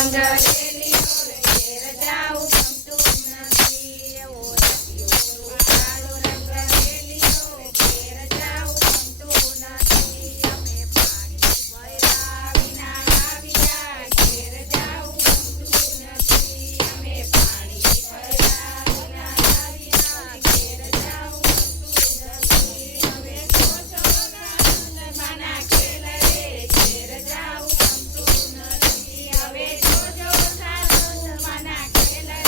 રંગ રેલીઓ રે ઘેર જાઉં ગમતું નથી. એવો રસિયો કાળો રંગ રેલીઓ રે ઘેર જાઉં ગમતું નથી. અમે પાણી ભર્યા વિના આવ્યા ઘેર જાઉં ગમતું નથી. અમે પાણી ભર્યા વિના આવ્યા ઘેર જાઉં ગમતું નથી. હવે માના ખેલ રે ઘેર જાઉં ગમતું નથી. હવે જોજો માના ખેલ રે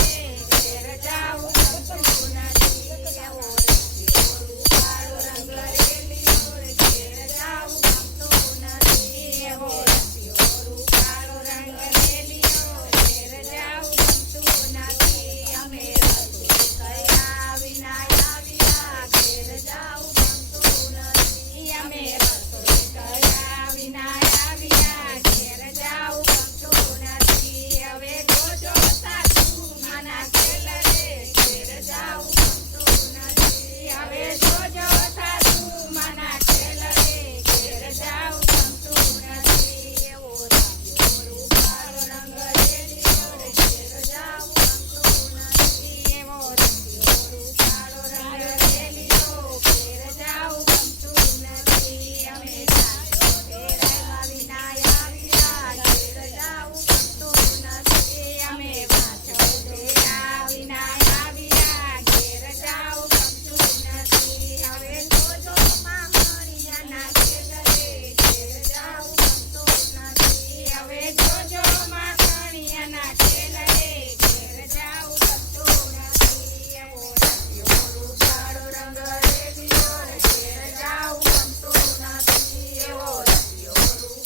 ઘેર જાઉં ગમતું નથી. એવો રસિયો કાળો રંગ રેલીઓ રે ઘેર જાઉં ગમતું નથી. એવો રસિયો કાળો રંગ રેલીઓ ઘેર જાઉં ગમતું નથી. અમે રસોઈ કર્યા વિના આવ્યા ઘેર જાઉં ગમતું નથી. અમે રસોઈ કર્યા વિના આવ્યા ઘેર જાઉં ગમતું નથી. હવે જોજો સાસુ માના ખેલ રે ઘેર જાઉં ગમતું નથી. હવે જોજો સાસુ માના ખેલ રે ઘેર જાઉં ગમતું નથી. એવો રસિયો કાળો રંગ રેલીઓ રે ઘેર જાઉં ગમતું નથી. એવો રસિયો કાળો રંગ રેલીઓ ઘેર જાઉં ગમતું નથી. અમે સાસો તેરાવા વિના આવ્યા ઘેર જાઉં ગમતું નથી. અમે વાછો તેરા વિના આવ્યા ઘેર જાઉં ગમતું નથી. હવે જોજો મામણિયાના ખેલ રે ઘેર જાઉં ગમતું નથી. હવે જોજો માખણિયાના ખેલ રે ઘેર જાઉં ગમતું નથી. એવો રસિયો કાળો રંગ રેલીઓ રે ઘેર જાઉં ગમતું નથી. એવો રસિયો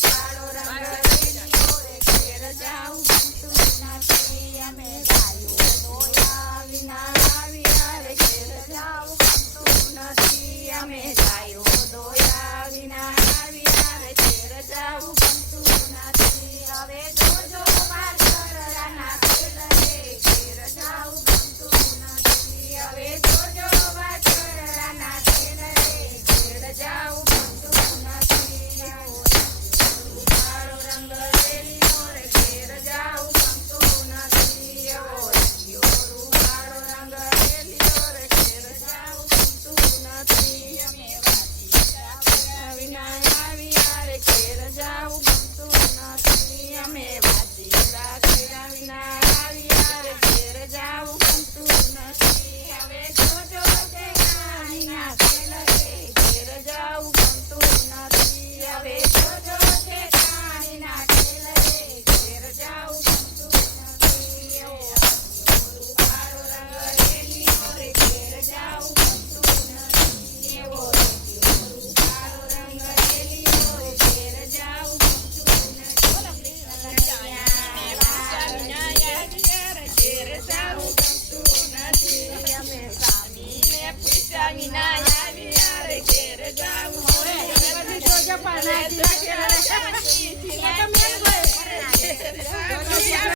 કાળો રંગ રેલીઓ રે ઘેર જાઉં ગમતું નથી. અમે ગાયો દોયા વિના આવ્યા રે ઘેર જાઉં ગમતું નથી. અમે ગાયો દોયા વિના આવ્યા રે ઘેર જાઉં ગમતું નથી. હવે જોજો વાછરડાના ખેલ રે ઘેર જાઉં ગમતું નથી. હવે જોજો વાછરડાના ખેલ રે ઘેર જાઉં ગમતું નથી. એવો રસિયો કાળો રંગ રેલીઓ રે ઘેર જાઉં ગમતું નથી. એવો રસિયો કાળો રંગ રેલીઓ રે ઘેર જાઉં ગમતું નથી. અમે વાંચી વિના આવ્યા રે ઘેર જાઉં ગમતું નથી. અમે વાંચી વિના આવ્યા રે ઘેર જાઉં ગમતું નથી. હવે જોજો તે કાનીના ખેલ રે ઘેર જાઉં ગમતું નથી. હવે જોજો તે કાનીના ખેલ રે ઘેર જાઉં ગમતું નથી. એવો રસિયો કાળો રંગ રેલીઓ રે ઘેર જાઉં ગમતું નથી. એવો રસિયો કાળો રંગ રેલીઓ રે ઘેર જાઉં ગમતું નથી. ઘેર જાઉં ગમતું નથી. અમે સ્વામીને પૂછ્યા વિના આવ્યા રે ઘેર જાઉં ગમતું નથી.